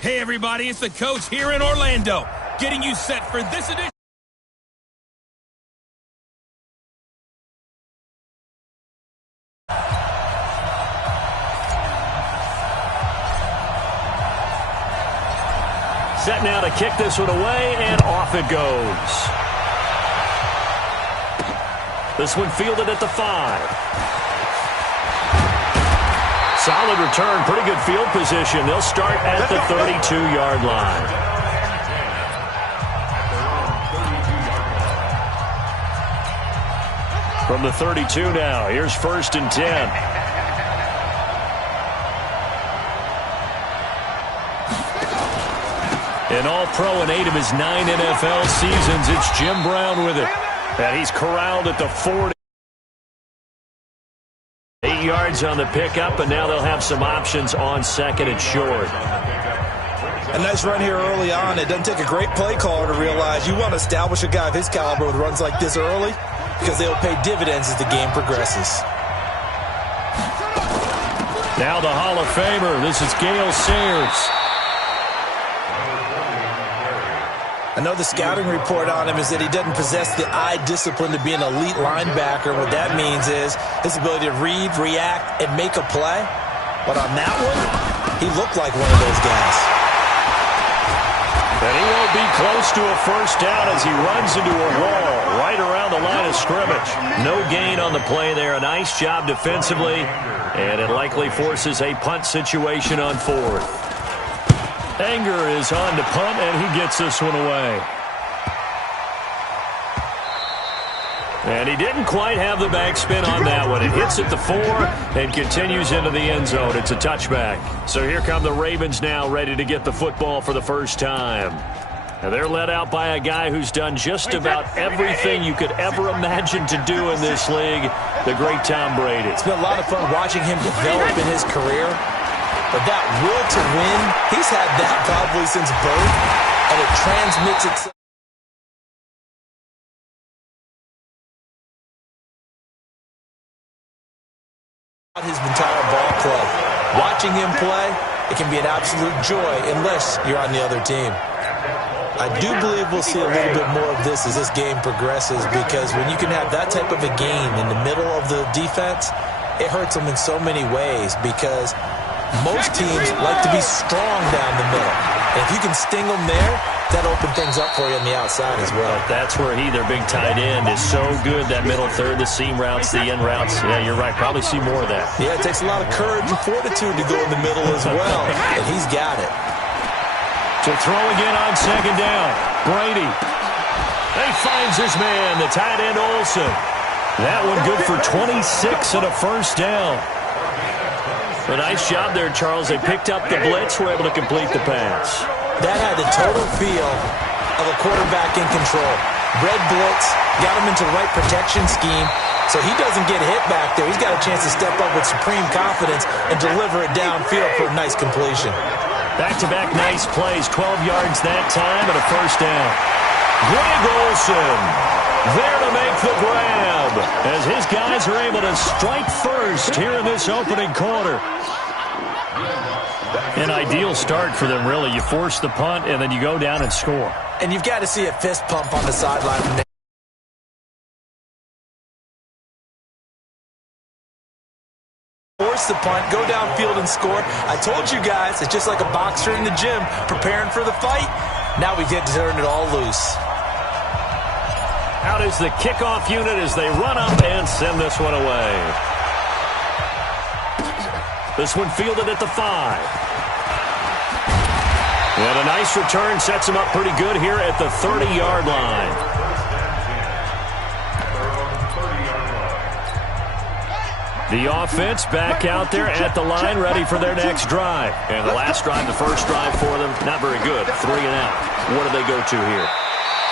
Hey everybody, it's the coach here in Orlando, getting you set for this edition. Set now to kick this one away, and off it goes. This one fielded at the 5. Solid return, pretty good field position. They'll start at the 32-yard line. From the 32 now, here's 1st and 10. An all-pro in 8 of his 9 NFL seasons. It's Jim Brown with it. And he's corralled at the 40. 8 yards on the pickup, and now they'll have some options on 2nd and short. A nice run here early on. It doesn't take a great play caller to realize you want to establish a guy of his caliber with runs like this early because they'll pay dividends as the game progresses. Now the Hall of Famer. This is Gale Sayers. I know the scouting report on him is that he doesn't possess the eye discipline to be an elite linebacker. What that means is his ability to read, react, and make a play. But on that one, he looked like one of those guys. And he won't be close to a first down as he runs into a wall right around the line of scrimmage. No gain on the play there. A nice job defensively, and it likely forces a punt situation on fourth. Anger is on to punt, and he gets this one away. And he didn't quite have the backspin on that one. It hits at the 4 and continues into the end zone. It's a touchback. So here come the Ravens now, ready to get the football for the first time. And they're led out by a guy who's done just about everything you could ever imagine to do in this league, the great Tom Brady. It's been a lot of fun watching him develop in his career. But that will to win, he's had that probably since birth, and it transmits itself. His entire ball club. Watching him play, it can be an absolute joy unless you're on the other team. I do believe we'll see a little bit more of this as this game progresses, because when you can have that type of a gain in the middle of the defense, it hurts them in so many ways, because most teams like to be strong down the middle. And if you can sting them there, that opens things up for you on the outside as well. That's where their big tight end, is so good, that middle third, the seam routes, the end routes. Yeah, you're right. Probably see more of that. Yeah, it takes a lot of courage and fortitude to go in the middle as well. And he's got it. To throw again on second down. Brady. He finds his man, the tight end Olsen. That one good for 26 and a first down. A nice job there, Charles. They picked up the blitz, were able to complete the pass. That had the total feel of a quarterback in control. Red blitz, got him into the right protection scheme, so he doesn't get hit back there. He's got a chance to step up with supreme confidence and deliver it downfield for a nice completion. Back-to-back nice plays, 12 yards that time and a first down. Greg Olsen there to make the grab as his guys are able to strike first here in this opening quarter. An ideal start for them, really. You force the punt, and then you go down and score. And you've got to see a fist pump on the sideline from there. Force the punt, go downfield and score. I told you guys, it's just like a boxer in the gym preparing for the fight. Now we get to turn it all loose. Out is the kickoff unit as they run up and send this one away. This one fielded at the 5. And a nice return sets him up pretty good here at the 30-yard line. The offense back out there at the line, ready for their next drive. And the last drive, the first drive for them, not very good. 3 and out. What do they go to here?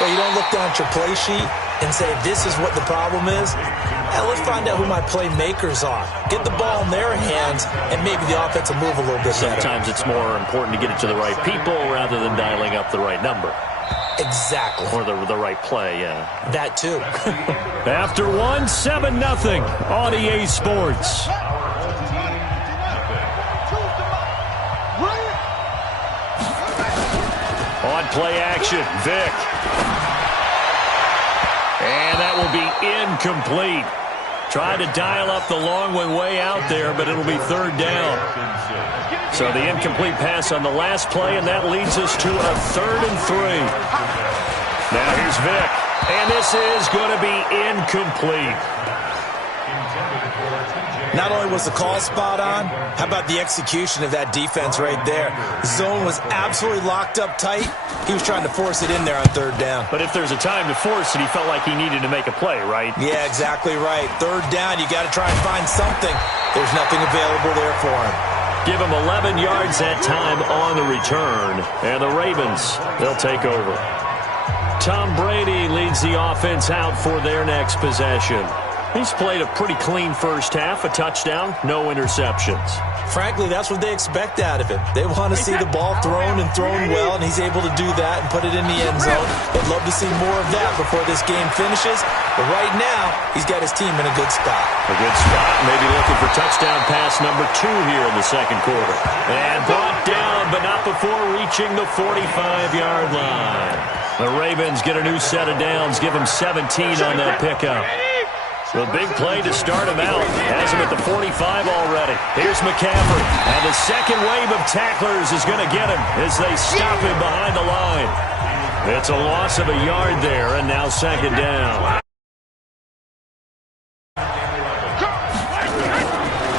Well, you don't look down at your play sheet and say, this is what the problem is. Now let's find out who my playmakers are. Get the ball in their hands, and maybe the offense will move a little bit better. Sometimes it's more important to get it to the right people rather than dialing up the right number. Exactly. Or the right play, yeah. That too. After one, 7-0 on EA Sports. On play action, Vic. And that will be incomplete. Tried to dial up the long one way out there, but it'll be third down. So the incomplete pass on the last play, and that leads us to a 3rd and 3. Now here's Vic, and this is going to be incomplete. Not only was the call spot on, how about the execution of that defense right there? The zone was absolutely locked up tight. He was trying to force it in there on 3rd down. But if there's a time to force it, he felt like he needed to make a play, right? Yeah, exactly right. 3rd down, you got to try and find something. There's nothing available there for him. Give him 11 yards that time on the return. And the Ravens, they'll take over. Tom Brady leads the offense out for their next possession. He's played a pretty clean first half, a touchdown, no interceptions. Frankly, that's what they expect out of him. They want to see the ball thrown and thrown well, and he's able to do that and put it in the end zone. They'd love to see more of that before this game finishes. But right now, he's got his team in a good spot. A good spot, maybe looking for touchdown pass number 2 here in the second quarter. And brought down, but not before reaching the 45-yard line. The Ravens get a new set of downs, give him 17 on that pickup. So a big play to start him out. Has him at the 45 already. Here's McCaffrey. And the second wave of tacklers is going to get him as they stop him behind the line. It's a loss of a yard there, and now second down.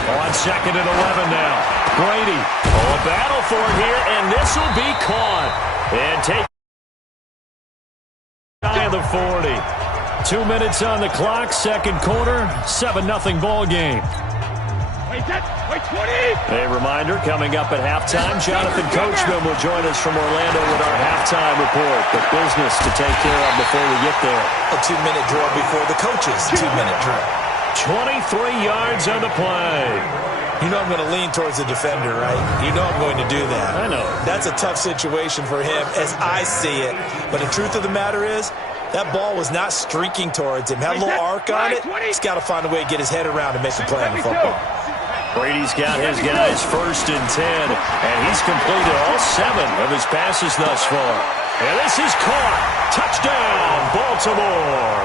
On second and 11 now. Brady. Oh, a battle for it here, and this will be caught. And take of the 40. 2 minutes on the clock, second quarter, 7-0 ball game. A reminder, coming up at halftime, Jonathan Coachman will join us from Orlando with our halftime report. The business to take care of before we get there. A 2-minute drill before the coaches' 2-minute drill. 23 yards on the play. You know I'm going to lean towards the defender, right? You know I'm going to do that. I know. That's a tough situation for him as I see it. But the truth of the matter is, that ball was not streaking towards him. Had a little arc on it. He's got to find a way to get his head around and make a play on the football. Brady's got his guys first and 10, and he's completed all 7 of his passes thus far. And this is caught. Touchdown, Baltimore.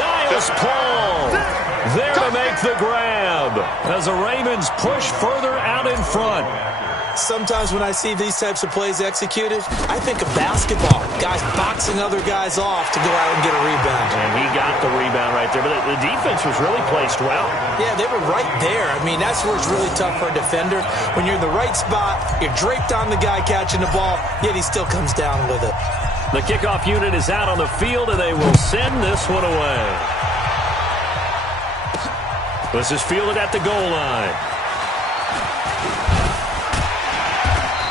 Niles Paul there to make the grab as the Ravens push further out in front. Sometimes when I see these types of plays executed, I think of basketball. Guys boxing other guys off to go out and get a rebound. And he got the rebound right there. But the defense was really placed well. Yeah, they were right there. I mean, that's where it's really tough for a defender. When you're in the right spot, you're draped on the guy catching the ball, yet he still comes down with it. The kickoff unit is out on the field, and they will send this one away. This is fielded at the goal line.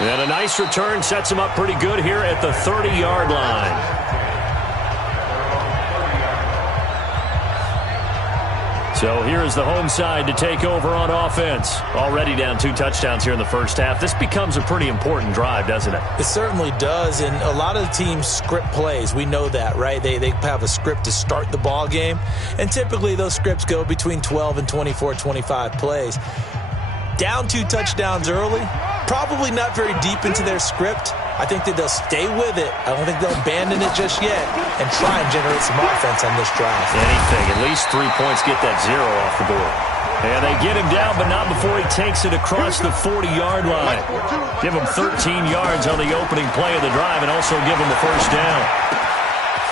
And a nice return sets him up pretty good here at the 30-yard line. So here is the home side to take over on offense. Already down 2 touchdowns here in the first half. This becomes a pretty important drive, doesn't it? It certainly does, and a lot of the teams script plays. We know that, right? They have a script to start the ball game, and typically those scripts go between 12 and 24, 25 plays. Down 2 touchdowns early, probably not very deep into their script. I think that they'll stay with it. I don't think they'll abandon it just yet and try and generate some offense on this drive. Anything. At least 3 points get that 0 off the board. And they get him down, but not before he takes it across the 40-yard line. Give him 13 yards on the opening play of the drive and also give him the first down.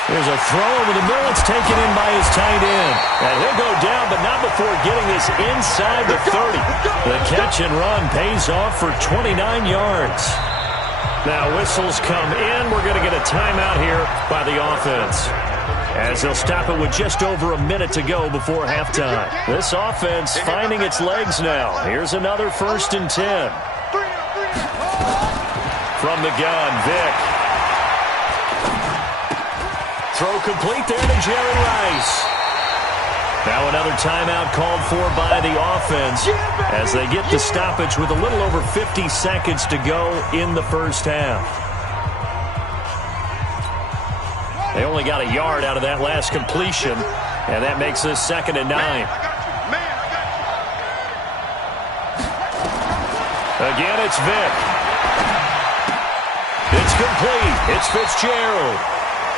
There's a throw over the middle. It's taken in by his tight end. And he'll go down, but not before getting this inside the 30. The catch and run pays off for 29 yards. Now whistles come in. We're going to get a timeout here by the offense, as they'll stop it with just over a minute to go before halftime. This offense finding its legs now. Here's another 1st and 10. From the gun, Vick. Throw complete there to Jerry Rice. Now another timeout called for by the offense as they get the stoppage with a little over 50 seconds to go in the first half. They only got a yard out of that last completion, and that makes this 2nd and 9. Again, it's Vick. It's complete. It's Fitzgerald.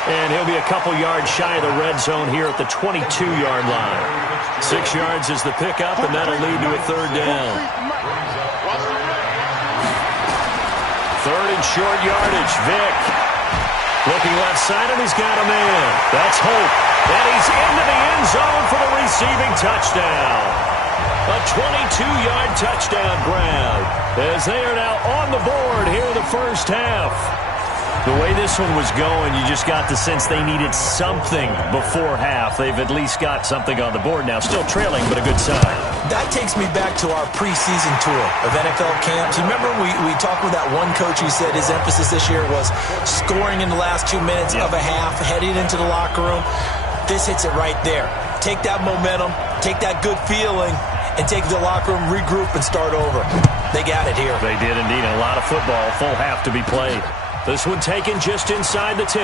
And he'll be a couple yards shy of the red zone here at the 22-yard line. 6 yards is the pickup, and that'll lead to a 3rd down. 3rd and short yardage. Vick looking left side, and he's got a man. That's Hope. And he's into the end zone for the receiving touchdown. A 22-yard touchdown grab as they are now on the board here in the first half. The way this one was going, you just got the sense they needed something before half. They've at least got something on the board now. Still trailing, but a good sign. That takes me back to our preseason tour of NFL camps. You remember we talked with that one coach who said his emphasis this year was scoring in the last 2 minutes of a half, heading into the locker room. This hits it right there. take that momentum, take that good feeling, and take the locker room, regroup, and start over. They got it here. They did indeed. A lot of football, full half to be played. This one taken just inside the 10.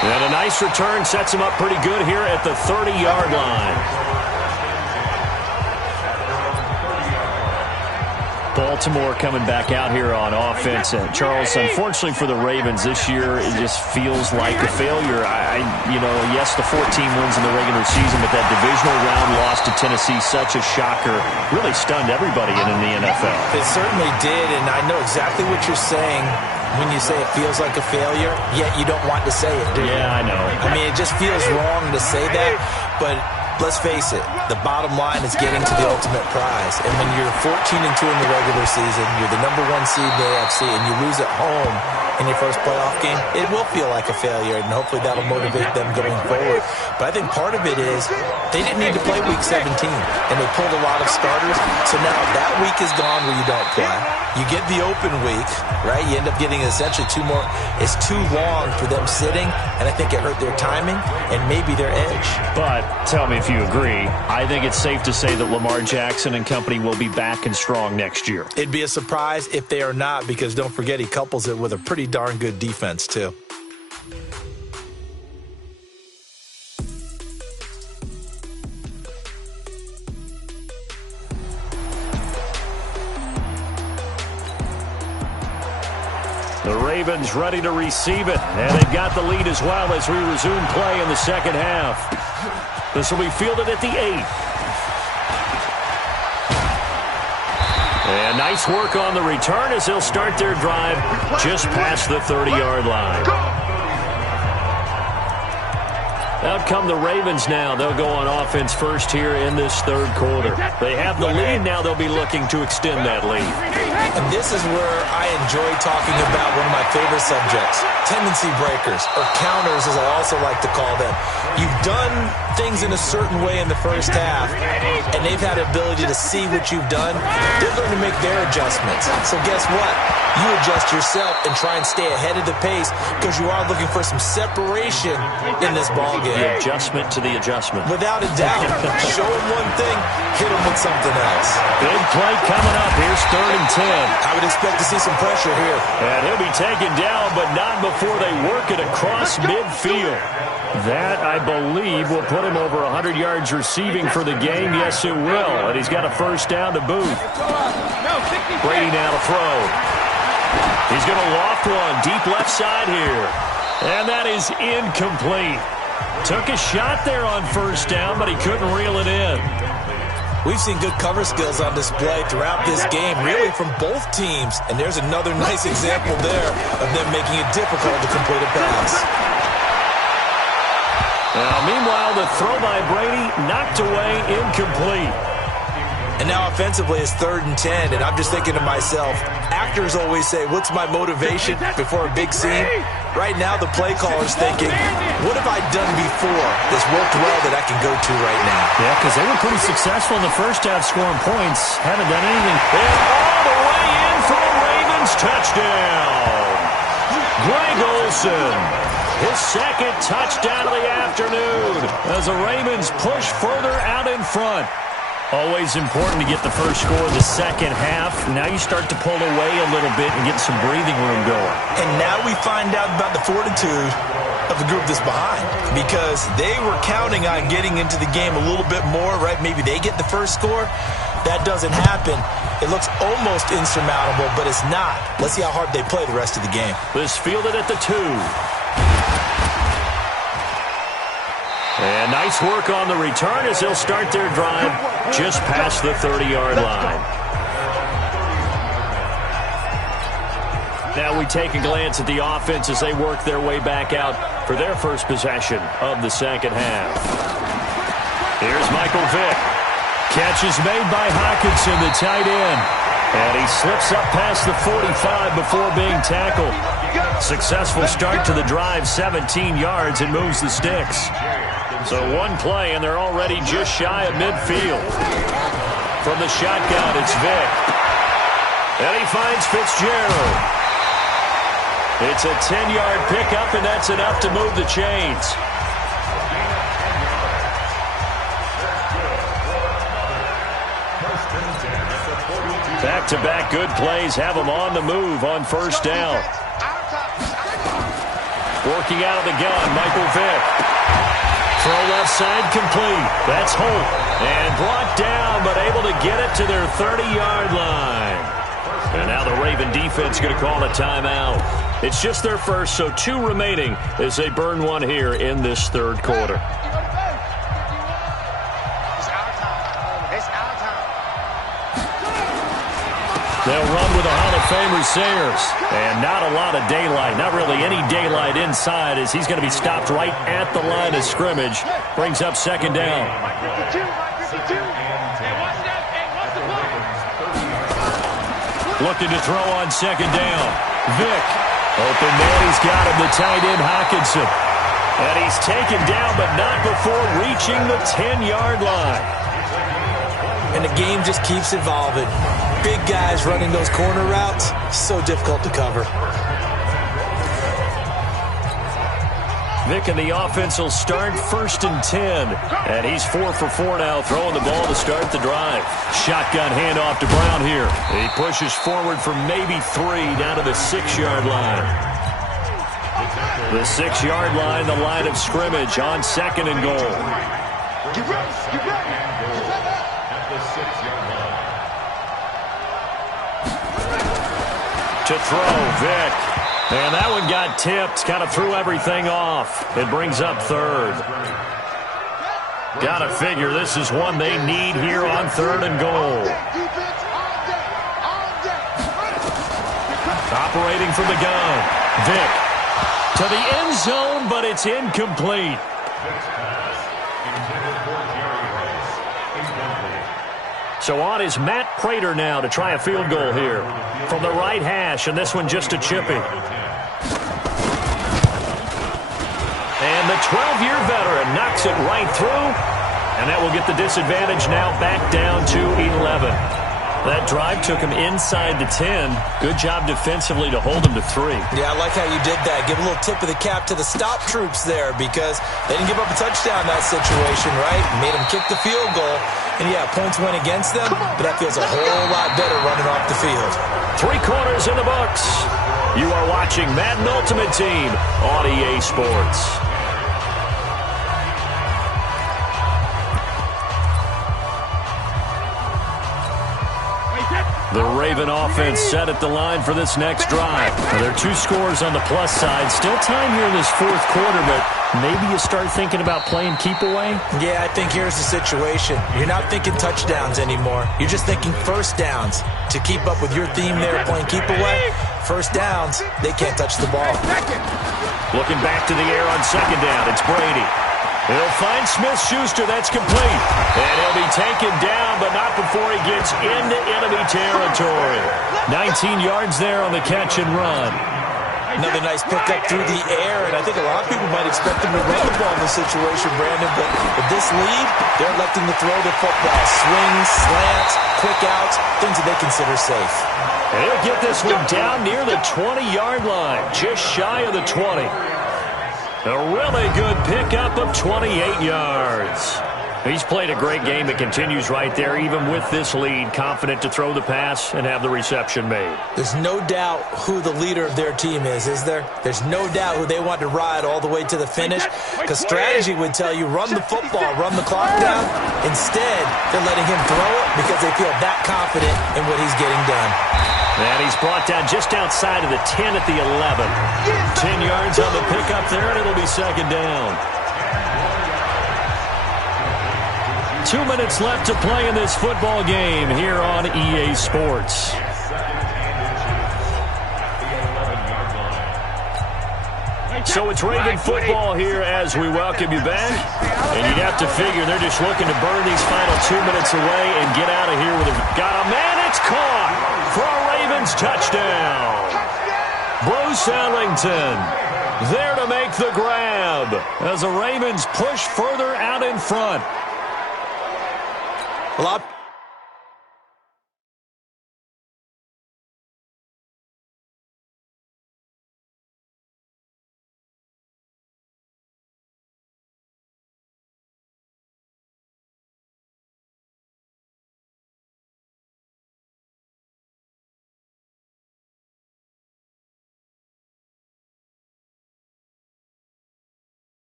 And a nice return sets him up pretty good here at the 30-yard line. Baltimore coming back out here on offense. And Charles, unfortunately for the Ravens this year, it just feels like a failure. Yes, the 14 wins in the regular season, but that divisional round loss to Tennessee, such a shocker, really stunned everybody in the NFL. It certainly did, and I know exactly what you're saying when you say it feels like a failure, yet you don't want to say it, do you? Yeah, I know. I mean, it just feels wrong to say that, but let's face it, the bottom line is getting to the ultimate prize. And when you're 14-2 in the regular season, you're the number 1 seed in the AFC, and you lose at home in your first playoff game, it will feel like a failure, and hopefully that'll motivate them going forward. But I think part of it is they didn't need to play Week 17, and they pulled a lot of starters. So now that week is gone where you don't play. You get the open week, right? You end up getting essentially 2 more. It's too long for them sitting, and I think it hurt their timing and maybe their edge. But tell me if you agree, I think it's safe to say that Lamar Jackson and company will be back and strong next year. It'd be a surprise if they are not, because don't forget he couples it with a pretty darn good defense too. The Ravens ready to receive it, and they've got the lead as well as we resume play in the second half. This will be fielded at the 8. And nice work on the return as they'll start their drive just past the 30-yard line. Out come the Ravens now. They'll go on offense first here in this third quarter. They have the lead. Now they'll be looking to extend that lead. And this is where I enjoy talking about one of my favorite subjects, tendency breakers, or counters as I also like to call them. You've done things in a certain way in the first half, and they've had the ability to see what you've done. They're going to make their adjustments. So guess what? You adjust yourself and try and stay ahead of the pace because you are looking for some separation in this ballgame. The adjustment to the adjustment. Without a doubt. Show him one thing, hit him with something else. Big play coming up. Here's 3rd and 10. I would expect to see some pressure here. And he'll be taken down, but not before they work it across midfield. That, I believe, will put him over 100 yards receiving for the game. Yes, it will. And he's got a first down to boot. Brady now to throw. He's going to loft one deep left side here. And that is incomplete. Took a shot there on first down, but he couldn't reel it in. We've seen good cover skills on display throughout this game, really from both teams. And there's another nice example there of them making it difficult to complete a pass. Now, meanwhile, the throw by Brady knocked away, incomplete. And now offensively it's 3rd and 10, and I'm just thinking to myself, actors always say, what's my motivation before a big scene? Right now the play caller's thinking, what have I done before that's worked well that I can go to right now? Yeah, because they were pretty successful in the first half scoring points. Haven't done anything. And all the way in for a Ravens touchdown. Greg Olsen, his 2nd touchdown of the afternoon as the Ravens push further out in front. Always important to get the first score of the second half. Now you start to pull away a little bit and get some breathing room going. And now we find out about the fortitude of the group that's behind, because they were counting on getting into the game a little bit more, right? Maybe they get the first score. That doesn't happen. It looks almost insurmountable, but it's not. Let's see how hard they play the rest of the game. This fielded at the 2. And nice work on the return as they'll start their drive just past the 30-yard line. Now we take a glance at the offense as they work their way back out for their first possession of the second half. Here's Michael Vick. Catch is made by Hawkinson, the tight end. And he slips up past the 45 before being tackled. Successful start to the drive, 17 yards, and moves the sticks. So one play, and they're already just shy of midfield. From the shotgun, it's Vick. And he finds Fitzgerald. It's a 10-yard pickup, and that's enough to move the chains. Back-to-back good plays have them on the move on first down. Working out of the gun, Michael Vick. Throw left side complete. That's Holt. And brought down, but able to get it to their 30-yard line. And now the Raven defense going to call a timeout. It's just their first, so 2 remaining as they burn one here in this third quarter. They'll run with a Hall of Famer, Sayers. And not a lot of daylight, not really any daylight inside, as he's going to be stopped right at the line of scrimmage. Brings up second down. Looking to throw on second down. Vick. Open man, he's got him, the tight end, Hockenson. And he's taken down, but not before reaching the 10-yard line. And the game just keeps evolving. Big guys running those corner routes, so difficult to cover. Vick and the offense will start first and 10. And he's 4 for 4 now, throwing the ball to start the drive. Shotgun handoff to Brown here. He pushes forward for maybe 3 down to the 6-yard line. The 6-yard line, the line of scrimmage on second and goal. Get ready, get ready. At the 6-yard line. To throw, Vick. And that one got tipped, kind of threw everything off. It brings up third. Got to figure this is one they need here on third and goal. Operating from the gun. Vick to the end zone, but it's incomplete. So on is Matt Prater now to try a field goal here from the right hash, and this one just a chippy. And the 12-year veteran knocks it right through, and that will get the disadvantage now back down to 11. That drive took him inside the 10. Good job defensively to hold him to 3. Yeah, I like how you did that. Give a little tip of the cap to the stop troops there, because they didn't give up a touchdown in that situation, right? Made them kick the field goal. And, yeah, points went against them, but that feels a whole lot better running off the field. 3 quarters in the books. You are watching Madden Ultimate Team on EA Sports. The Raven offense set at the line for this next drive. Well, there are 2 scores on the plus side. Still time here in this fourth quarter, but maybe you start thinking about playing keep away? Yeah, I think here's the situation. You're not thinking touchdowns anymore. You're just thinking first downs. To keep up with your theme there, playing keep away, first downs, they can't touch the ball. Looking back to the air on second down, it's Brady. He'll find Smith-Schuster. That's complete. And he'll be taken down, but not before he gets into enemy territory. 19 yards there on the catch and run. Another nice pickup through the air, and I think a lot of people might expect him to run the ball in this situation, Brandon, but with this lead, they're electing to throw the football. Swings, slants, quick outs, things that they consider safe. And he'll get this one down near the 20-yard line, just shy of the 20. A really good pickup of 28 yards. He's played a great game that continues right there, even with this lead, confident to throw the pass and have the reception made. There's no doubt who the leader of their team is there? There's no doubt who they want to ride all the way to the finish, because strategy would tell you run the football, run the clock down. Instead, they're letting him throw it because they feel that confident in what he's getting done. And he's brought down just outside of the 10 at the 11. 10 yards on the pickup there, and it'll be second down. 2 minutes left to play in this football game here on EA Sports. So it's Raven football here as we welcome you back. And you'd have to figure they're just looking to burn these final 2 minutes away and get out of here with a... Got a man, it's caught for a Ravens touchdown. Bruce Ellington there to make the grab as the Ravens push further out in front. A lot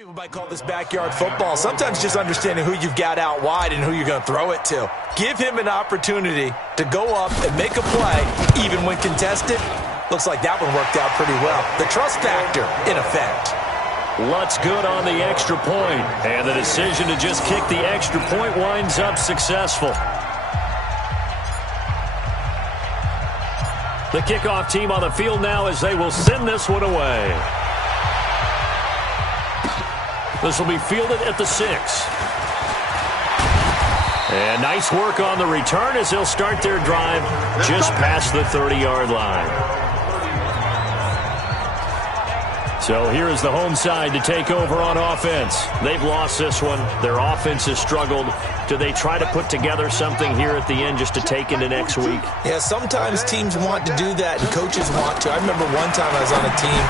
People might call this backyard football. Sometimes just understanding who you've got out wide and who you're going to throw it to. Give him an opportunity to go up and make a play, even when contested. Looks like that one worked out pretty well. The trust factor, in effect. Lutz good on the extra point, and the decision to just kick the extra point winds up successful. The kickoff team on the field now as they will send this one away. This will be fielded at the 6. And nice work on the return as they'll start their drive just past the 30-yard line. So here is the home side to take over on offense. They've lost this one. Their offense has struggled. Do they try to put together something here at the end just to take into next week? Yeah, sometimes teams want to do that and coaches want to. I remember one time I was on a team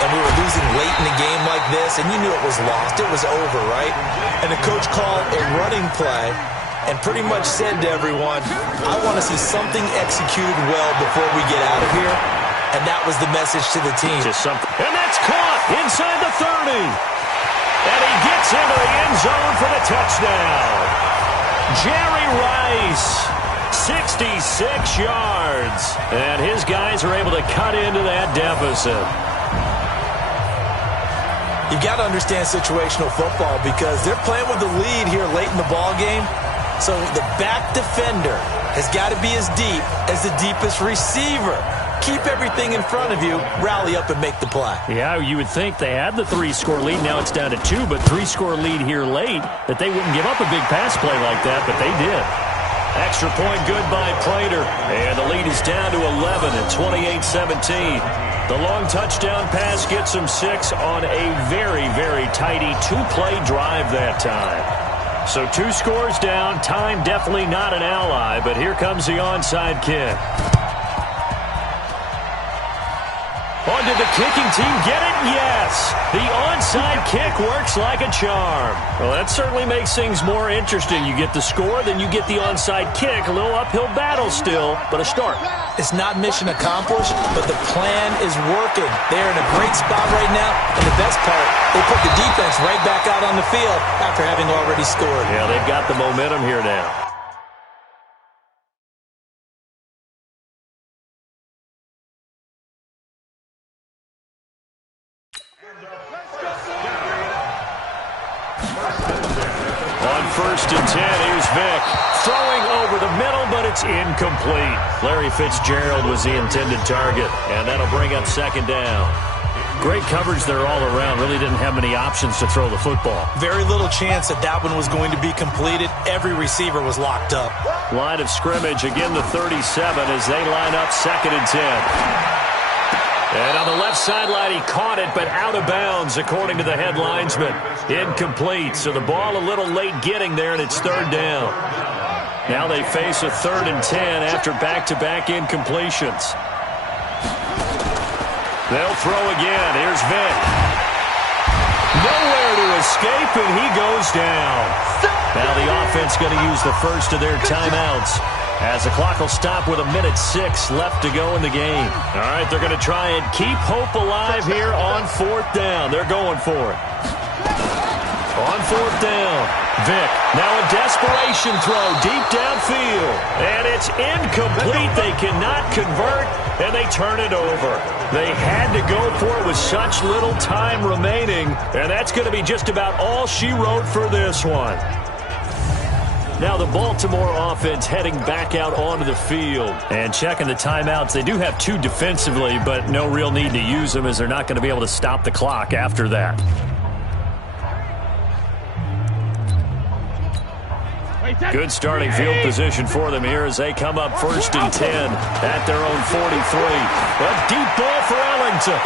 and we were losing late in a game like this, and you knew it was lost. It was over, right? And the coach called a running play and pretty much said to everyone, I want to see something executed well before we get out of here. And that was the message to the team. Just something. And that's caught inside the 30. And he gets into the end zone for the touchdown. Jerry Rice, 66 yards. And his guys are able to cut into that deficit. You've got to understand situational football because they're playing with the lead here late in the ball game. So the back defender has got to be as deep as the deepest receiver. Keep everything in front of you, rally up and make the play. Yeah, you would think they had the 3-score lead. Now it's down to 2, but 3-score lead here late, that they wouldn't give up a big pass play like that, but they did. Extra point good by Prater, and the lead is down to 11 at 28-17. The long touchdown pass gets them 6 on a very, very tidy 2-play drive that time. So 2 scores down, time definitely not an ally, but here comes the onside kick. Oh, did the kicking team get it? Yes. The onside kick works like a charm. Well, that certainly makes things more interesting. You get the score, then you get the onside kick. A little uphill battle still, but a start. It's not mission accomplished, but the plan is working. They're in a great spot right now, and the best part, they put the defense right back out on the field after having already scored. Yeah, they've got the momentum here now. On 1st and 10, here's Vick. Throwing over the middle, but it's incomplete. Larry Fitzgerald was the intended target, and that'll bring up 2nd down. Great coverage there all around. Really didn't have many options to throw the football. Very little chance that that one was going to be completed. Every receiver was locked up. Line of scrimmage, again the 37 as they line up 2nd and 10. And on the left sideline, he caught it, but out of bounds, according to the head linesman. Incomplete, so the ball a little late getting there, and it's 3rd down. Now they face a 3rd and 10 after back-to-back incompletions. They'll throw again. Here's Vick. Nowhere to escape, and he goes down. Now the offense going to use the first of their timeouts, as the clock will stop with 1:06 left to go in the game. All right, they're going to try and keep hope alive here on 4th down. They're going for it. On 4th down, Vick. Now a desperation throw deep downfield. And it's incomplete. They cannot convert, and they turn it over. They had to go for it with such little time remaining, and that's going to be just about all she wrote for this one. Now the Baltimore offense heading back out onto the field. And checking the timeouts. They do have 2 defensively, but no real need to use them as they're not going to be able to stop the clock after that. Good starting field position for them here as they come up 1st and 10 at their own 43. A deep ball for Ellington.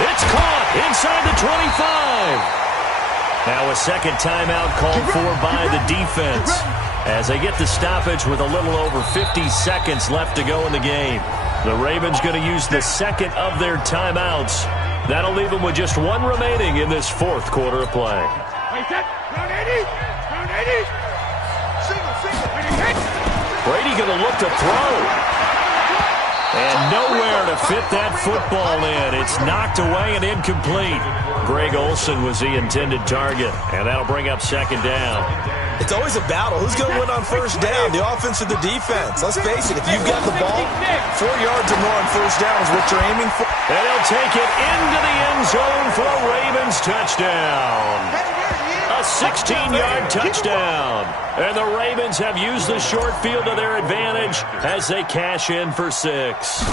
It's caught inside the 25. Now a 2nd timeout called for by the defense as they get the stoppage with a little over 50 seconds left to go in the game. The Ravens going to use the 2nd of their timeouts. That'll leave them with just 1 remaining in this 4th quarter of play. Brady going to look to throw. And nowhere to fit that football in. It's knocked away and incomplete. Greg Olsen was the intended target, and that'll bring up second down. It's always a battle. Who's going to win on first down, the offense or the defense? Let's face it, if you've got the ball, 4 yards or more on first down is what you're aiming for. And he'll take it into the end zone for a Ravens touchdown. A 16-yard touchdown. And the Ravens have used the short field to their advantage as they cash in for 6.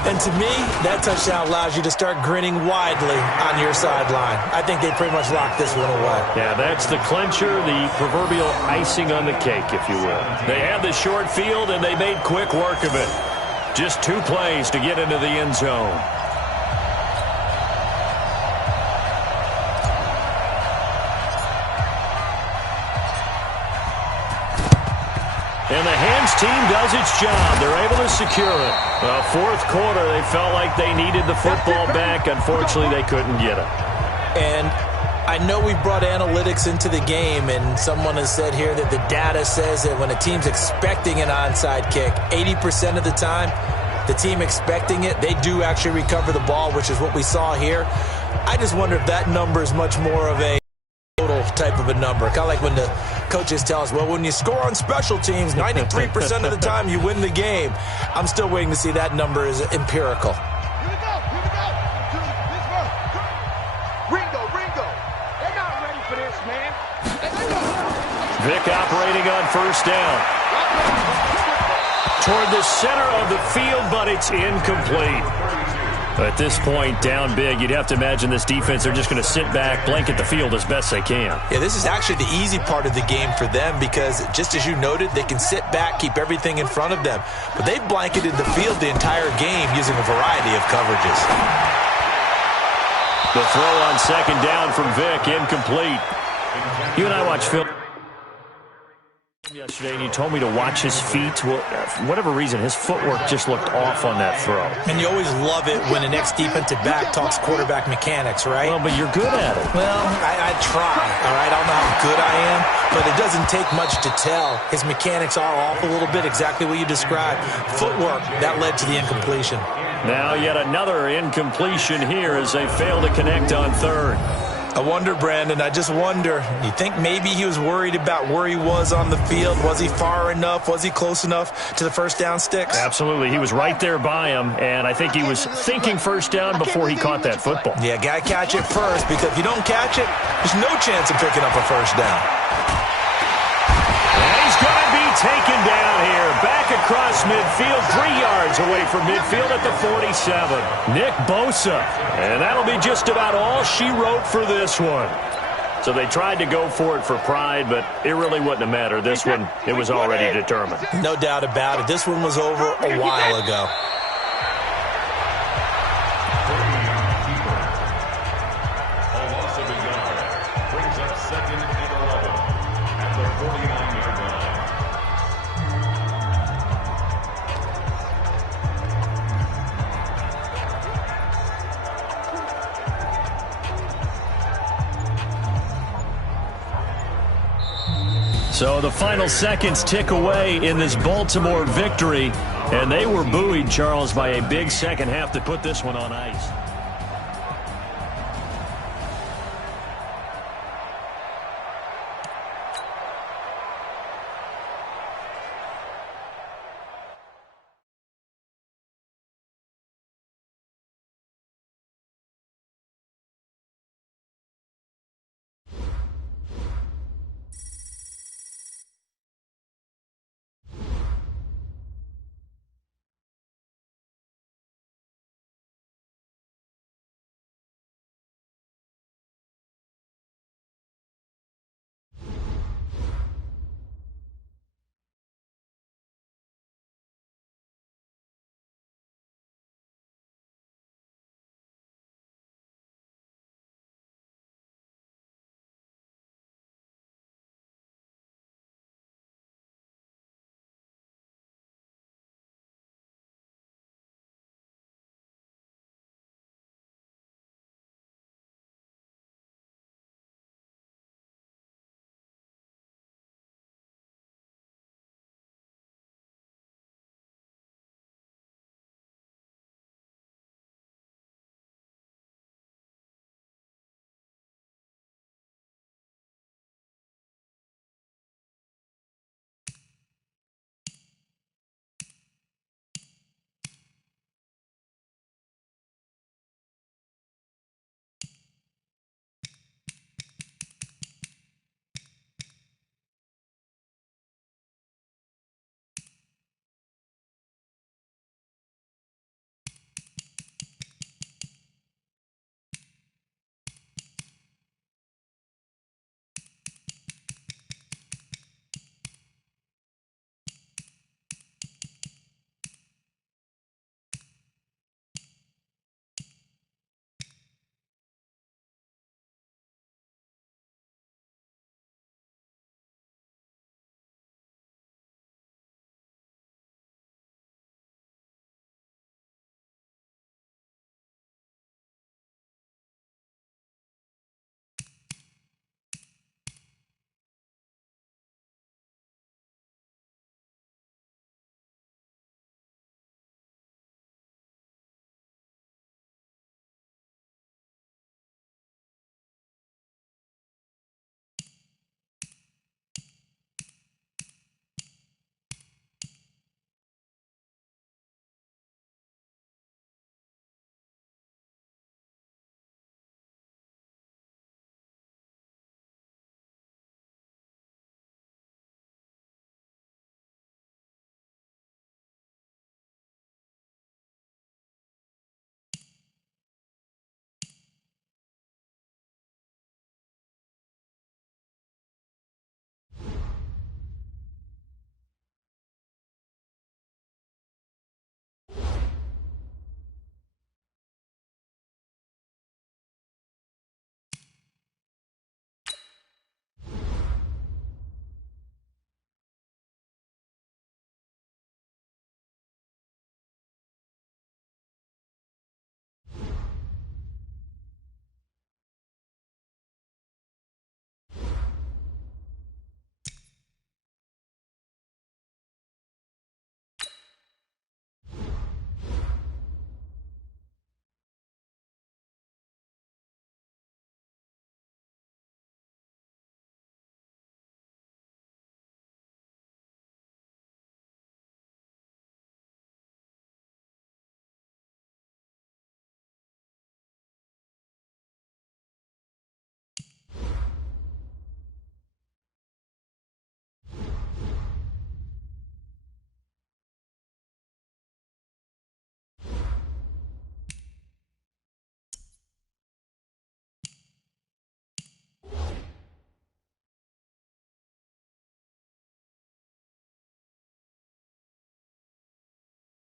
And to me, that touchdown allows you to start grinning widely on your sideline. I think they pretty much locked this one away. Yeah, that's the clincher, the proverbial icing on the cake, if you will. They had the short field, and they made quick work of it. Just 2 plays to get into the end zone. And the hands team does its job. They're able to secure it. Well, fourth quarter, they felt like they needed the football back. Unfortunately, they couldn't get it. And I know we brought analytics into the game, and someone has said here that the data says that when a team's expecting an onside kick, 80% of the time, the team expecting it, they do actually recover the ball, which is what we saw here. I just wonder if that number is much more of a total type of a number. Kind of like when the coaches tell us, well, when you score on special teams, 93% of the time you win the game. I'm still waiting to see that number is empirical. Here we go. Ringo. They're not ready for this, man. Vic operating on first down. Toward the center of the field, but it's incomplete. At this point, down big, you'd have to imagine this defense, they're just going to sit back, blanket the field as best they can. Yeah, this is actually the easy part of the game for them because, just as you noted, they can sit back, keep everything in front of them. But they've blanketed the field the entire game using a variety of coverages. The throw on second down from Vic, incomplete. You and I watched Phil yesterday, and you told me to watch his feet. Well, for whatever reason, his footwork just looked off on that throw. And you always love it when an ex-defensive back talks quarterback mechanics, right? Well, but you're good at it. Well, I try, all right? I don't know how good I am, but it doesn't take much to tell. His mechanics are off a little bit, exactly what you described. Footwork, that led to the incompletion. Now yet another incompletion here as they fail to connect on third. I wonder, Brandon, I just wonder, you think maybe he was worried about where he was on the field? Was he far enough? Was he close enough to the first down sticks? Absolutely. He was right there by him, and I think he was thinking first down before he caught that football. Yeah, got to catch it first, because if you don't catch it, there's no chance of picking up a first down. And he's going to be taken down here. Back across midfield, 3 yards away from midfield at the 47. Nick Bosa. And that'll be just about all she wrote for this one. So they tried to go for it for pride, but it really wouldn't have mattered. This one, it was already determined. No doubt about it. This one was over a while ago. Brings up 2nd and 11 at the 49-yard line. So the final seconds tick away in this Baltimore victory, and they were buoyed, Charles, by a big second half to put this one on ice.